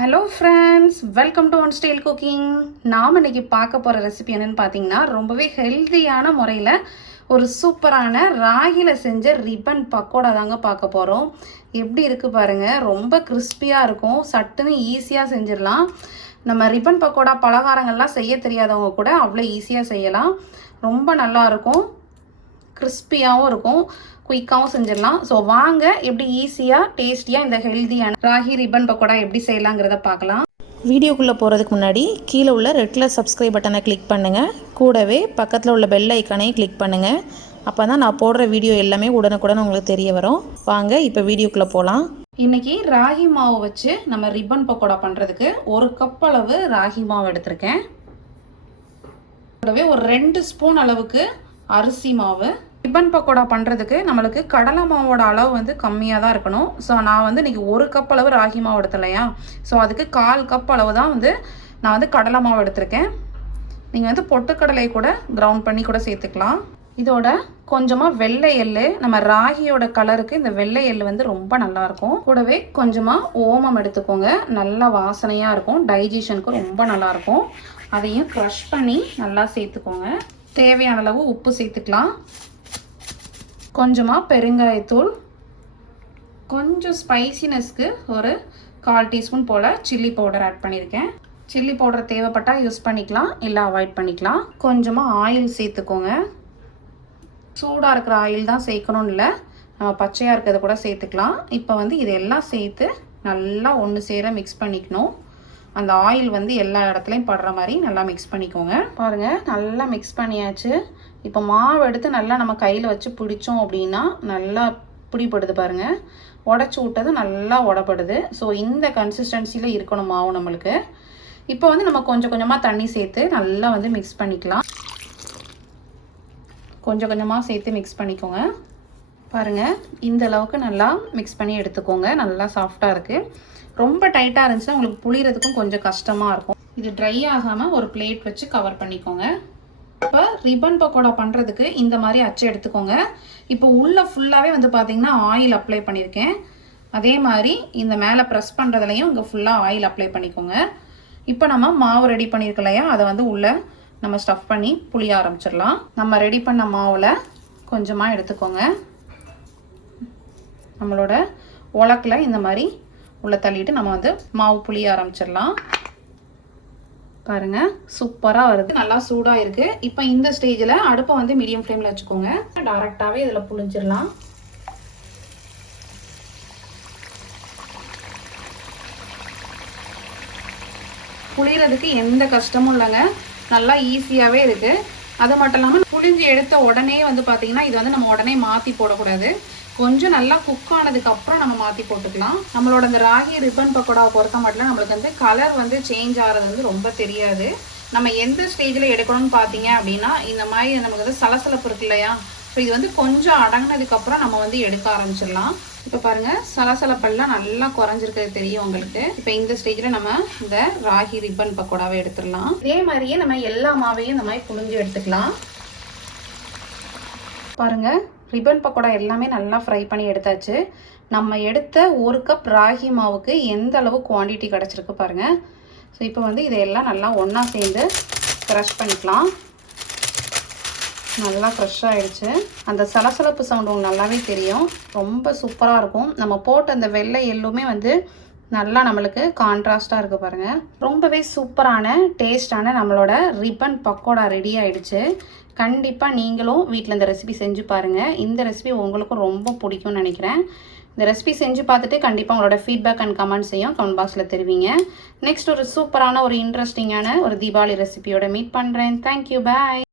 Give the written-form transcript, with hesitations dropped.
Hello friends, welcome to one style cooking. நாம் இன்றைக்கி பார்க்க போகிற ரெசிபி என்னென்னு பார்த்தீங்கன்னா, ரொம்பவே ஹெல்த்தியான முறையில் ஒரு சூப்பரான ராகியில் செஞ்ச ரிப்பன் பக்கோடா தாங்க பார்க்க போகிறோம். எப்படி இருக்குது பாருங்கள், ரொம்ப கிறிஸ்பியாக இருக்கும், சட்டுன்னு ஈஸியாக செஞ்சிடலாம். நம்ம ரிப்பன் பக்கோடா பலகாரங்கள்லாம் செய்ய தெரியாதவங்க கூட அவ்வளோ ஈஸியாக செய்யலாம். ரொம்ப நல்லாயிருக்கும், கிறிஸ்பியாகவும் இருக்கும், குயிக்காகவும் செஞ்சிடலாம். ஸோ வாங்க எப்படி ஈஸியாக டேஸ்டியாக இந்த ஹெல்த்தியான ராகி ரிப்பன் பக்கோடா எப்படி செய்யலாங்கிறத பார்க்கலாம். வீடியோக்குள்ளே போகிறதுக்கு முன்னாடி கீழே உள்ள ரெட் கலர் சப்ஸ்கிரைப் பட்டனை கிளிக் பண்ணுங்கள். கூடவே பக்கத்தில் உள்ள பெல் ஐக்கானையும் கிளிக் பண்ணுங்கள். அப்போ தான் நான் போடுற வீடியோ எல்லாமே உடனுக்குடன் உங்களுக்கு தெரிய வரும். வாங்க இப்போ வீடியோக்குள்ளே போகலாம். இன்றைக்கி ராகி மாவு வச்சு நம்ம ரிப்பன் பக்கோடா பண்ணுறதுக்கு 1 கப் அளவு ராகி மாவு எடுத்திருக்கேன். கூடவே ஒரு 2 ஸ்பூன் அளவுக்கு அரிசி மாவு. ரிப்பன் பக்கோடா பண்ணுறதுக்கு நம்மளுக்கு கடலை மாவோட அளவு வந்து கம்மியாக தான் இருக்கணும். ஸோ நான் வந்து இன்றைக்கி 1 கப் அளவு ராகி மாவு எடுத்தலையா, ஸோ அதுக்கு 1/4 கப் அளவு தான் வந்து நான் வந்து கடலை மாவு எடுத்திருக்கேன். நீங்கள் வந்து பொட்டுக்கடலை கூட கிரவுண்ட் பண்ணி கூட சேர்த்துக்கலாம். இதோட கொஞ்சமாக வெள்ளை எள்ளு, நம்ம ராகியோட கலருக்கு இந்த வெள்ளை எள்ளு வந்து ரொம்ப நல்லாயிருக்கும். கூடவே கொஞ்சமாக ஓமம் எடுத்துக்கோங்க, நல்லா வாசனையாக இருக்கும், டைஜஷனுக்கு ரொம்ப நல்லாயிருக்கும். அதையும் க்ரஷ் பண்ணி நல்லா சேர்த்துக்கோங்க. தேவையான அளவு உப்பு சேர்த்துக்கலாம். கொஞ்சமாக பெருங்காயத்தூள், கொஞ்சம் ஸ்பைசினஸ்க்கு ஒரு 1/4 டீஸ்பூன் போல் சில்லி பவுடர் ஆட் பண்ணியிருக்கேன். சில்லி பவுடர் தேவைப்பட்டால் யூஸ் பண்ணிக்கலாம், இல்லை அவாய்ட் பண்ணிக்கலாம். கொஞ்சமாக ஆயில் சேர்த்துக்கோங்க. சூடாக இருக்கிற ஆயில் தான் சேர்க்கணும்னு இல்லை, நம்ம பச்சையாக இருக்கிறத கூட சேர்த்துக்கலாம். இப்போ வந்து இதெல்லாம் சேர்த்து நல்லா ஒன்று சேர மிக்ஸ் பண்ணிக்கணும். அந்த ஆயில் வந்து எல்லா இடத்துலையும் படுற மாதிரி நல்லா மிக்ஸ் பண்ணிக்கோங்க. பாருங்கள், நல்லா மிக்ஸ் பண்ணியாச்சு. இப்போ மாவு எடுத்து நல்லா நம்ம கையில் வச்சு பிடிச்சோம் அப்படின்னா நல்லா பிடிப்படுது பாருங்கள், உடச்சி விட்டது நல்லா உடப்படுது. ஸோ இந்த கன்சிஸ்டன்சியில் இருக்கணும் மாவு நம்மளுக்கு. இப்போ வந்து நம்ம கொஞ்சம் கொஞ்சமாக தண்ணி சேர்த்து நல்லா வந்து மிக்ஸ் பண்ணிக்கலாம். கொஞ்சம் கொஞ்சமாக சேர்த்து மிக்ஸ் பண்ணிக்கோங்க. பாருங்கள், இந்த அளவுக்கு நல்லா மிக்ஸ் பண்ணி எடுத்துக்கோங்க. நல்லா சாஃப்டாக இருக்குது. ரொம்ப டைட்டாக இருந்துச்சுன்னா உங்களுக்கு புளியறதுக்கும் கொஞ்சம் கஷ்டமாக இருக்கும். இது ட்ரை ஆகாமல் ஒரு பிளேட் வச்சு கவர் பண்ணிக்கோங்க. இப்போ ரிப்பன் பக்கோடா பண்ணுறதுக்கு இந்த மாதிரி அச்சு எடுத்துக்கோங்க. இப்போ உள்ளே ஃபுல்லாகவே வந்து பார்த்திங்கன்னா ஆயில் அப்ளை பண்ணியிருக்கேன். அதே மாதிரி இந்த மேலே ப்ரெஸ் பண்ணுறதுலையும் இங்கே ஃபுல்லாக ஆயில் அப்ளை பண்ணிக்கோங்க. இப்போ நம்ம மாவு ரெடி பண்ணியிருக்கோம் இல்லையா, அதை வந்து உள்ளே நம்ம ஸ்டஃப் பண்ணி புளிய ஆரம்பிச்சிடலாம். நம்ம ரெடி பண்ண மாவில் கொஞ்சமாக எடுத்துக்கோங்க. நம்மளோட உலக்கில் இந்த மாதிரி உள்ளே தள்ளிட்டு நம்ம வந்து மாவு புளிய ஆரம்பிச்சிடலாம். பாருங்கள், சூப்பராக வருது, நல்லா சூடாக இருக்குது. இப்போ இந்த ஸ்டேஜில் அடுப்பை வந்து மீடியம் ஃப்ளேமில் வச்சுக்கோங்க. டைரெக்டாகவே இதில் புளிஞ்சிடலாம். புளியறதுக்கு எந்த கஷ்டமும் இல்லைங்க, நல்லா ஈஸியாகவே இருக்குது. அது மட்டும் இல்லாமல் புளிஞ்சு எடுத்த உடனே வந்து பார்த்திங்கன்னா இது வந்து நம்ம உடனே மாற்றி போடக்கூடாது. கொஞ்சம் நல்லா குக் ஆனதுக்கப்புறம் நம்ம மாற்றி போட்டுக்கலாம். நம்மளோட இந்த ராகி ரிப்பன் பக்கோடாவை பொறுத்த மட்டும் நம்மளுக்கு வந்து கலர் வந்து சேஞ்ச் ஆகிறது வந்து ரொம்ப தெரியாது. நம்ம எந்த ஸ்டேஜில் எடுக்கணும்னு பார்த்தீங்க அப்படின்னா, இந்த மாதிரி நமக்கு வந்து சலசலப்பு இருக்கு இல்லையா, ஸோ இது வந்து கொஞ்சம் அடங்கினதுக்கப்புறம் நம்ம வந்து எடுக்க ஆரம்பிச்சிடலாம். இப்போ பாருங்கள், சலசலப்பெல்லாம் நல்லா குறைஞ்சிருக்கிறது தெரியும் உங்களுக்கு. இப்போ இந்த ஸ்டேஜில் நம்ம இந்த ராகி ரிப்பன் பக்கோடாவை எடுத்துடலாம். இதே மாதிரியே நம்ம எல்லா மாவையும் இந்த மாதிரி புழிஞ்சு எடுத்துக்கலாம். பாருங்கள், ரிப்பன் பக்கோடா எல்லாமே நல்லா ஃப்ரை பண்ணி எடுத்தாச்சு. நம்ம எடுத்த 1 கப் ராகி மாவுக்கு எந்த அளவு குவான்டிட்டி கிடச்சிருக்கு பாருங்கள். ஸோ இப்போ வந்து இதையெல்லாம் நல்லா ஒன்றா சேர்ந்து க்ரஷ் பண்ணிக்கலாம். நல்லா க்ரஷ் ஆகிடுச்சு. அந்த சலசலப்பு சவுண்டு உங்களுக்கு நல்லாவே தெரியும், ரொம்ப சூப்பராக இருக்கும். நம்ம போட்ட அந்த வெள்ளை எள்ளுமே வந்து நல்லா நம்மளுக்கு கான்ட்ராஸ்டாக இருக்குது பாருங்கள். ரொம்பவே சூப்பரான டேஸ்டான நம்மளோட ரிப்பன் பக்கோடா ரெடி ஆகிடுச்சு. கண்டிப்பாக நீங்களும் வீட்டில் இந்த ரெசிபி செஞ்சு பாருங்கள். இந்த ரெசிபி உங்களுக்கும் ரொம்ப பிடிக்கும்னு நினைக்கிறேன். இந்த ரெசிபி செஞ்சு பார்த்துட்டு கண்டிப்பாக உங்களோட ஃபீட்பேக் அண்ட் கமெண்ட்ஸையும் கமெண்ட் பாக்ஸில் தெரிவிங்க. நெக்ஸ்ட் ஒரு சூப்பரான ஒரு இன்ட்ரெஸ்டிங்கான ஒரு தீபாவளி ரெசிபியோட மீட் பண்ணுறேன். தேங்க்யூ, பாய்.